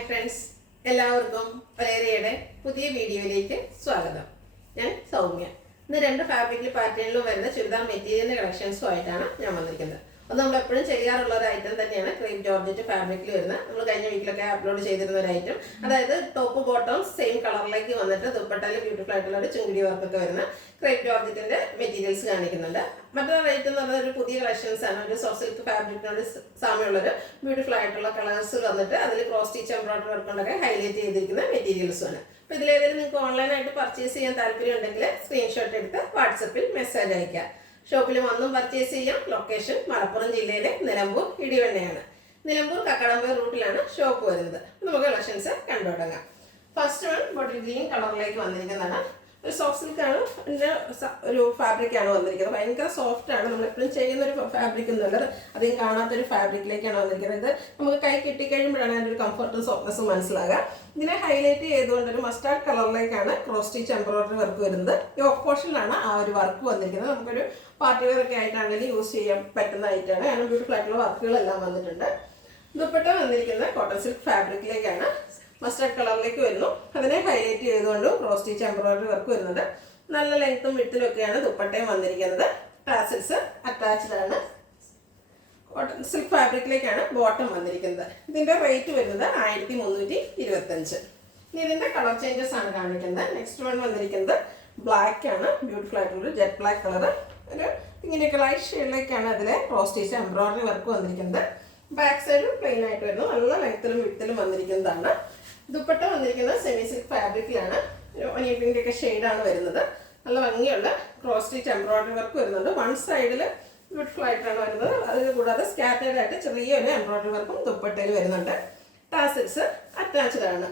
Hi friends, എല്ലാവർക്കും ഒരേറിയയുടെ പുതിയ വീഡിയോയിലേക്ക് സ്വാഗതം. ഞാൻ സൗമ്യ. ഇന്ന് രണ്ട് ഫാബ്രിക്കിൽ പാറ്റേണിലും വരുന്ന ചുരിദാർ മെറ്റീരിയലിൻ്റെ കളക്ഷൻസുമായിട്ടാണ് ഞാൻ വന്നിരിക്കുന്നത്. അത് നമ്മൾ എപ്പോഴും ചെയ്യാറുള്ള ഒരു ഐറ്റം തന്നെയാണ് ക്രേപ്പ് ജോർജറ്റ് ഫാബ്രിക്കിൽ വരുന്ന. നമ്മൾ കഴിഞ്ഞ വീക്കിലൊക്കെ അപ്ലോഡ് ചെയ്തിരുന്ന ഒരു ഐറ്റം, അതായത് ടോപ്പ് ബോട്ടം സെയിം കളറിലേക്ക് വന്നിട്ട് ദുപ്പട്ടയിൽ ബ്യൂട്ടിഫുൾ ആയിട്ടുള്ള ഒരു ചുങ്കിടി വർക്കൊക്കെ വരുന്ന ക്രേപ്പ് ജോർജറ്റിന്റെ മെറ്റീരിയൽസ് കാണിക്കുന്നുണ്ട്. മറ്റൊരു ഐറ്റം എന്ന് പറഞ്ഞാൽ ഒരു പുതിയ കളക്ഷൻസ് ആണ്. ഒരു സോഫ്റ്റ് സിൽക്ക് ഫാബ്രിക്കിനോട് സാമ്യമുള്ളൊരു ബ്യൂട്ടിഫുൾ ആയിട്ടുള്ള കളേഴ്സ് വന്നിട്ട് അതിൽ ക്രോസ് സ്റ്റിച്ച് എംബ്രോയിഡറി വർക്ക് കൊണ്ടൊക്കെ ഹൈലൈറ്റ് ചെയ്തിരിക്കുന്ന മെറ്റീരിയൽസ് ആണ്. അപ്പോൾ ഇതിലേതെങ്കിലും നിങ്ങൾക്ക് ഓൺലൈനായിട്ട് പർച്ചേസ് ചെയ്യാൻ താല്പര്യം ഉണ്ടെങ്കിൽ സ്ക്രീൻഷോട്ട് എടുത്ത് വാട്സപ്പിൽ മെസ്സേജ് അയക്കുക. ഷോപ്പിൽ വന്നും പർച്ചേസ് ചെയ്യാം. ലൊക്കേഷൻ മലപ്പുറം ജില്ലയിലെ നിലമ്പൂർ ഇടിവണ്ണയാണ്. നിലമ്പൂർ കക്കടമ്പൂർ റൂട്ടിലാണ് ഷോപ്പ് വരുന്നത്. നമുക്ക് കളക്ഷൻസ് കണ്ടുതുടങ്ങാം. ഫസ്റ്റ് വൺ ബോട്ടിൽ ഗ്രീൻ കളറിലേക്ക് വന്നിരിക്കുന്നതാണ്. ഒരു സോഫ്റ്റ് സിൽക്കാണ്, ഒരു ഫാബ്രിക്കാണ് വന്നിരിക്കുന്നത്. ഭയങ്കര സോഫ്റ്റ് ആണ്. നമ്മൾ എപ്പോഴും ചെയ്യുന്ന ഒരു ഫാബ്രിക് എന്നുള്ളത് അധികം കാണാത്തൊരു ഫാബ്രിക്കിലേക്കാണ് വന്നിരിക്കുന്നത്. ഇത് നമുക്ക് കൈ കിട്ടിക്കഴിയുമ്പോഴാണ് അതിൻ്റെ ഒരു കംഫർട്ടും സോഫ്റ്റ്നെസ്സും മനസ്സിലാകുക. ഇതിനെ ഹൈലൈറ്റ് ചെയ്തുകൊണ്ടൊരു മസ്റ്റാർഡ് കളറിലേക്കാണ് ക്രോസ് സ്റ്റിച്ച് എംബ്രോയിഡറി വർക്ക് വരുന്നത്. യോക്ക് പോർഷനിലാണ് ആ ഒരു വർക്ക് വന്നിരിക്കുന്നത്. നമുക്കൊരു പാർട്ടി വെയർ ഒക്കെ ആയിട്ടാണെങ്കിൽ യൂസ് ചെയ്യാൻ പറ്റുന്നതായിട്ടാണ്. അങ്ങനെ ബ്യൂട്ടിഫുൾ ആയിട്ടുള്ള വർക്കുകളെല്ലാം വന്നിട്ടുണ്ട്. ദുപ്പട്ട വന്നിരിക്കുന്നത് കോട്ടൺ സിൽക്ക് ഫാബ്രിക്കിലേക്കാണ്. മസ്റ്റാർഡ് കളറിലേക്ക് വരുന്നു. അതിനെ ഹൈലൈറ്റ് ചെയ്തുകൊണ്ട് ക്രോസ് സ്റ്റിച്ച് എംബ്രോയിഡറി വർക്ക് വരുന്നുണ്ട്. നല്ല ലെങ്ത്തും വിഡ്ത്തിലും ഒക്കെയാണ് ദുപ്പട്ടയും വന്നിരിക്കുന്നത്. ടാസിൽസ് അറ്റാച്ച്ഡ് ആണ്. കോട്ടൺ സിൽക്ക് ഫാബ്രിക്കിലേക്കാണ് ബോട്ടം വന്നിരിക്കുന്നത്. ഇതിന്റെ റേറ്റ് വരുന്നത് 1325. ഇനി ഇതിന്റെ കളർ ചേഞ്ചസ് ആണ് കാണിക്കുന്നത്. നെക്സ്റ്റ് വൺ വന്നിരിക്കുന്നത് ബ്ലാക്ക് ആണ്. ബ്യൂട്ടിഫുൾ ആയിട്ടുള്ള ജെറ്റ് ബ്ലാക്ക് കളർ. ഒരു ഇങ്ങനെയൊക്കെ ലൈറ്റ് ഷെയ്ഡിലേക്കാണ് അതിലെ ക്രോസ് സ്റ്റിച്ച് എംബ്രോയിഡറി വർക്ക് വന്നിരിക്കുന്നത്. ബാക്ക് സൈഡ് പ്ലെയിൻ ആയിട്ട് വരുന്നു. നല്ല ലെങ്ത്തിലും വിഡ്ത്തിലും വന്നിരിക്കുന്നതാണ്. ദുപ്പട്ട വന്നിരിക്കുന്നത് സെമി സിൽക്ക് ഫാബ്രിക്കിലാണ്. ഒനിയൻ പിങ്കിന്റെ ഒക്കെ ഷെയ്ഡാണ് വരുന്നത്. നല്ല ഭംഗിയുള്ള ക്രോസ് സ്റ്റിച്ച് എംബ്രോയിഡറി വർക്ക് വരുന്നുണ്ട്. വൺ സൈഡിൽ ബ്യൂട്ടിഫുൾ ആയിട്ടാണ് വരുന്നത്. അത് കൂടാതെ സ്കാറ്റേഡ് ആയിട്ട് ചെറിയൊരു എംബ്രോയിഡറി വർക്കും ദുപ്പട്ടയിൽ വരുന്നുണ്ട്. ടാസിൽസ് അറ്റാച്ച്ഡ് ആണ്.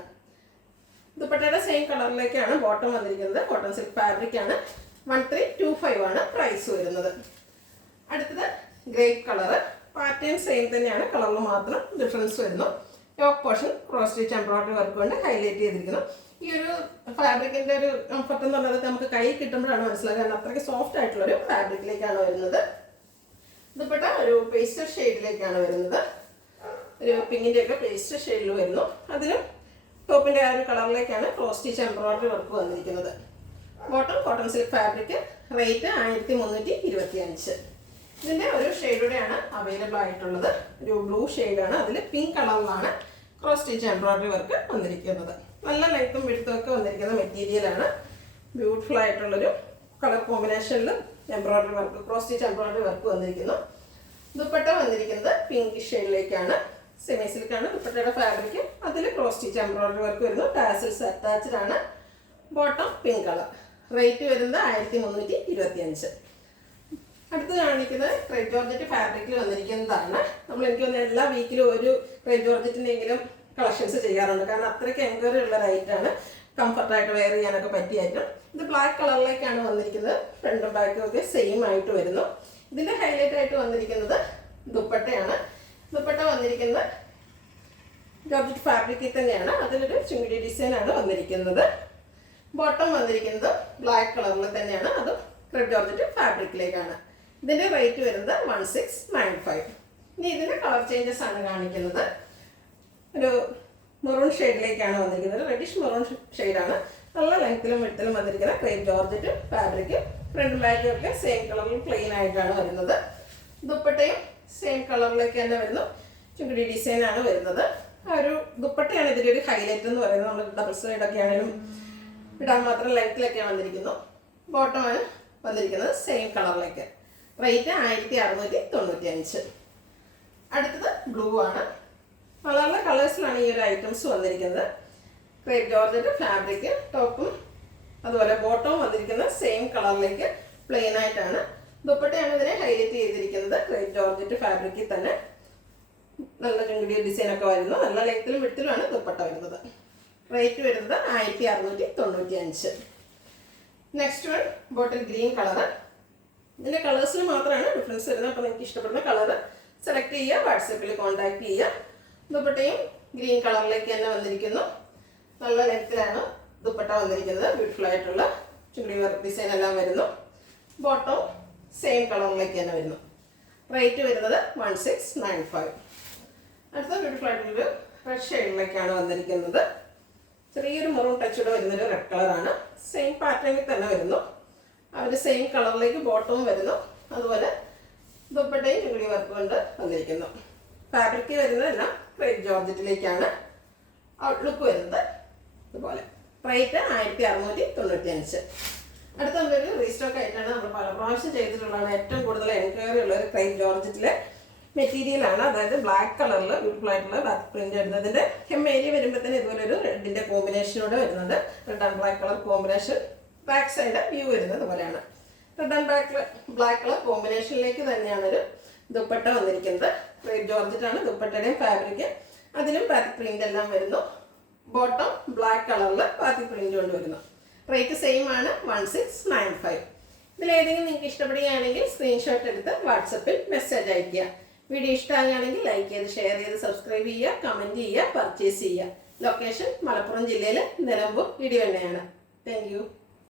ദുപ്പട്ടയുടെ സെയിം കളറിലേക്കാണ് ബോട്ടം വന്നിരിക്കുന്നത്. കോട്ടൺ സിൽക്ക് ഫാബ്രിക് ആണ്. 1325 ആണ് പ്രൈസ് വരുന്നത്. അടുത്തത് ഗ്രേപ്പ് കളറ്. പാറ്റേൺ സെയിം തന്നെയാണ്, കളറിൽ മാത്രം ഡിഫറൻസ് വരുന്നു. Yoke portion cross stitch embroidery work കൊണ്ട് ഹൈലൈറ്റ് ചെയ്തിരിക്കുന്നു. ഈ ഒരു ഫാബ്രിക്കിന്റെ ഒരു കംഫർട്ട് എന്ന് പറയുന്നത് നമുക്ക് കൈ കിട്ടുമ്പോഴാണ് മനസ്സിലാക്കുക. കാരണം അത്രയ്ക്ക് സോഫ്റ്റ് ആയിട്ടുള്ള ഒരു ഫാബ്രിക്കിലേക്കാണ് വരുന്നത്. ദുപ്പട്ട ഒരു പേസ്റ്റൽ ഷെയ്ഡിലേക്കാണ് വരുന്നത്. ഒരു പിങ്കിന്റെ ഒക്കെ പേസ്റ്റൽ ഷെയ്ഡിൽ വരുന്നു. അതിലും ടോപ്പിന്റെ ആ ഒരു കളറിലേക്കാണ് ക്രോസ് സ്റ്റിച്ച് എംബ്രോയിഡറി വർക്ക് വന്നിരിക്കുന്നത്. Bottom cotton silk fabric. Rate 1325. ഇതിന്റെ ഒരു ഷെയ്ഡൂടെയാണ് അവൈലബിൾ ആയിട്ടുള്ളത്. ഒരു ബ്ലൂ ഷെയ്ഡാണ്. അതിൽ പിങ്ക് കളറിലാണ് ക്രോസ് സ്റ്റിച്ച് എംബ്രോയിഡറി വർക്ക് വന്നിരിക്കുന്നത്. നല്ല ലെങ്ത്തും വിഡ്ത്തും ഒക്കെ വന്നിരിക്കുന്ന മെറ്റീരിയലാണ്. ബ്യൂട്ടിഫുൾ ആയിട്ടുള്ളൊരു കളർ കോമ്പിനേഷനിൽ embroidery work cross stitch embroidery work വന്നിരിക്കുന്നു. ദുപ്പട്ട വന്നിരിക്കുന്നത് പിങ്ക് ഷെയ്ഡിലേക്കാണ്. സെമി സിൽക്കാണ് ദുപ്പട്ടയുടെ ഫാബ്രിക്. അതിൽ ക്രോസ് സ്റ്റിച്ച് എംബ്രോയിഡറി വർക്ക് വരുന്നു. ടാസിൽസ് അറ്റാച്ച്ഡ് ആണ്. Bottom pink colour. റേറ്റ് വരുന്നത് 1325. അടുത്ത് കാണിക്കുന്നത് ക്രേപ്പ് ജോർജറ്റ് ഫാബ്രിക്കിൽ വന്നിരിക്കുന്നതാണ്. നമ്മൾ എനിക്ക് തോന്നുന്നത് എല്ലാ വീക്കിലും ഒരു ക്രേപ്പ് ജോർജറ്റിൻ്റെങ്കിലും കളക്ഷൻസ് ചെയ്യാറുണ്ട്. കാരണം അത്രയ്ക്ക് എൻക്വയറി ഉള്ള റൈറ്റാണ്. കംഫർട്ടായിട്ട് വെയർ ചെയ്യാനൊക്കെ പറ്റിയ ഐറ്റം. ഇത് ബ്ലാക്ക് കളറിലേക്കാണ് വന്നിരിക്കുന്നത്. ഫ്രണ്ടും ബാക്കും ഒക്കെ സെയിം ആയിട്ട് വരുന്നു. ഇതിൻ്റെ ഹൈലൈറ്റ് ആയിട്ട് വന്നിരിക്കുന്നത് ദുപ്പട്ടയാണ്. ദുപ്പട്ട വന്നിരിക്കുന്നത് ജോർജറ്റ് ഫാബ്രിക്കിൽ തന്നെയാണ്. അതിലൊരു ചുങ്കിടി ഡിസൈനാണ് വന്നിരിക്കുന്നത്. ബോട്ടം വന്നിരിക്കുന്നത് ബ്ലാക്ക് കളറിൽ തന്നെയാണ്. അതും ക്രേപ്പ് ജോർജറ്റ് ഫാബ്രിക്കിലേക്കാണ്. ഇതിന്റെ റേറ്റ് വരുന്നത് 1695. ഇനി ഇതിന്റെ കളർ ചേഞ്ചസ് ആണ് കാണിക്കുന്നത്. ഒരു മെറൂൺ ഷെയ്ഡിലേക്കാണ് വന്നിരിക്കുന്നത്. റെഡിഷ് മെറൂൺ ഷെയ്ഡാണ്. നല്ല ലെങ്ത്തിലും വിഡ്ത്തിലും വന്നിരിക്കുന്ന ക്രേപ്പ് ജോർജറ്റ് ഫാബ്രിക്. ഫ്രണ്ട് ബാക്കും ഒക്കെ സെയിം കളറിൽ പ്ലെയിൻ ആയിട്ടാണ് വരുന്നത്. ദുപ്പട്ടയും സെയിം കളറിലേക്ക് തന്നെ വരുന്നു. ചുങ്കിടി ഡിസൈൻ ആണ് വരുന്നത്. ആ ഒരു ദുപ്പട്ടയാണ് ഇതിൻ്റെ ഒരു ഹൈലൈറ്റ് എന്ന് പറയുന്നത്. നമ്മൾ ഡബിൾ സൈഡൊക്കെ ആണെങ്കിലും ഇടാൻ മാത്രം ലെങ്ത്തിലൊക്കെ വന്നിരിക്കുന്നു. ബോട്ടമാണ് വന്നിരിക്കുന്നത് സെയിം കളറിലേക്ക്. റേറ്റ് 1695. അടുത്തത് ബ്ലൂ ആണ്. വളരെ കളേഴ്സിലാണ് ഈ ഒരു ഐറ്റംസ് വന്നിരിക്കുന്നത്. Crepe georgette fabric. ടോപ്പും അതുപോലെ ബോട്ടവും വന്നിരിക്കുന്നത് സെയിം കളറിലേക്ക് പ്ലെയിൻ ആയിട്ടാണ്. ദുപ്പട്ടയാണ് ഇതിനെ ഹൈലൈറ്റ് ചെയ്തിരിക്കുന്നത്. ക്രേപ്പ് ജോർജറ്റ് ഫാബ്രിക്കിൽ തന്നെ നല്ല ചുങ്കിടിയ ഡിസൈനൊക്കെ വരുന്നു. നല്ല ലെങ്ത്തിലും വിഡ്ത്തിലുമാണ് ദുപ്പട്ട വരുന്നത്. റേറ്റ് വരുന്നത് 1695. Next one bottle green colour. ഇതിൻ്റെ കളേഴ്സിൽ മാത്രമാണ് ഡിഫറൻസ് വരുന്നത്. അപ്പോൾ നിങ്ങൾക്ക് ഇഷ്ടപ്പെടുന്ന കളർ സെലക്ട് ചെയ്യുക. വാട്സപ്പിൽ കോൺടാക്ട് ചെയ്യുക. ദുപ്പട്ടയും ഗ്രീൻ കളറിലേക്ക് തന്നെ വന്നിരിക്കുന്നു. നല്ല ലെങ്ത്തിലാണ് ദുപ്പട്ട വന്നിരിക്കുന്നത്. ബ്യൂട്ടിഫുൾ ആയിട്ടുള്ള ചുണ്ടി വർക്ക് ഡിസൈൻ എല്ലാം വരുന്നു. ബോട്ടം സെയിം കളറിലേക്ക് തന്നെ വരുന്നു. റേറ്റ് വരുന്നത് 1695. അടുത്ത ബ്യൂട്ടിഫുൾ ആയിട്ടുള്ളൊരു റെഡ് ഷെയ്ഡിലേക്കാണ് വന്നിരിക്കുന്നത്. ചെറിയൊരു മെറൂൺ ടച്ചൂടെ വരുന്നൊരു റെഡ് കളറാണ്. സെയിം പാറ്റേണിൽ തന്നെ വരുന്നു. ആ ഒരു സെയിം കളറിലേക്ക് ബോട്ടവും വരുന്നു. അതുപോലെ ദുപ്പട്ടയും ചുങ്ങി വർക്ക് കൊണ്ട് വന്നിരിക്കുന്നു. ഫാബ്രിക് വരുന്നതെല്ലാം ക്രേപ്പ് ജോർജറ്റിലേക്കാണ്. ഔട്ട്ലുക്ക് വരുന്നത് ഇതുപോലെ. റേറ്റ് 1695. അടുത്ത നമ്മളൊരു റീസ്റ്റോക്ക് ആയിട്ടാണ് നമ്മൾ പല പ്രാവശ്യം ചെയ്തിട്ടുള്ളതാണ്. ഏറ്റവും കൂടുതൽ എൻക്വയറി ഉള്ള ഒരു ക്രേപ്പ് ജോർജറ്റിലെ മെറ്റീരിയലാണ്. അതായത് ബ്ലാക്ക് കളറിൽ ബ്യൂട്ടിഫുൾ ആയിട്ടുള്ള ബാക്ക് പ്രിന്റ് വരുന്നതിൻ്റെ ഹെമ്മേരി വരുമ്പോഴത്തേന് ഇതുപോലെ ഒരു റെഡിൻ്റെ കോമ്പിനേഷനോടെ വരുന്നത്. Red and black colour combination. Back side view വരുന്നത് പോലെയാണ്. റെഡ് ആൻഡ് ബ്ലാക്ക് കളർ കോമ്പിനേഷനിലേക്ക് തന്നെയാണൊരു ദുപ്പട്ട വന്നിരിക്കുന്നത്. ക്രേപ്പ് ജോർജറ്റാണ് ദുപ്പട്ടയുടെയും ഫാബ്രിക്. അതിലും ബാക്ക് പ്രിന്റ് എല്ലാം വരുന്നു. ബോട്ടം ബ്ലാക്ക് കളറിൽ ബാക്ക് പ്രിന്റ് കൊണ്ട് വരുന്നു. റേറ്റ് സെയിം ആണ് 1695. ഇതിലേതെങ്കിലും നിങ്ങൾക്ക് ഇഷ്ടപ്പെടുകയാണെങ്കിൽ സ്ക്രീൻഷോട്ട് എടുത്ത് വാട്സപ്പിൽ മെസ്സേജ് അയയ്ക്കുക. വീഡിയോ ഇഷ്ടമാകുകയാണെങ്കിൽ ലൈക്ക് ചെയ്ത് ഷെയർ ചെയ്ത് സബ്സ്ക്രൈബ് ചെയ്യുക, കമൻറ്റ് ചെയ്യുക, പർച്ചേസ് ചെയ്യുക. ലൊക്കേഷൻ മലപ്പുറം ജില്ലയിലെ നിലമ്പൂർ ഇടിവണ്ണയാണ്. Thank you.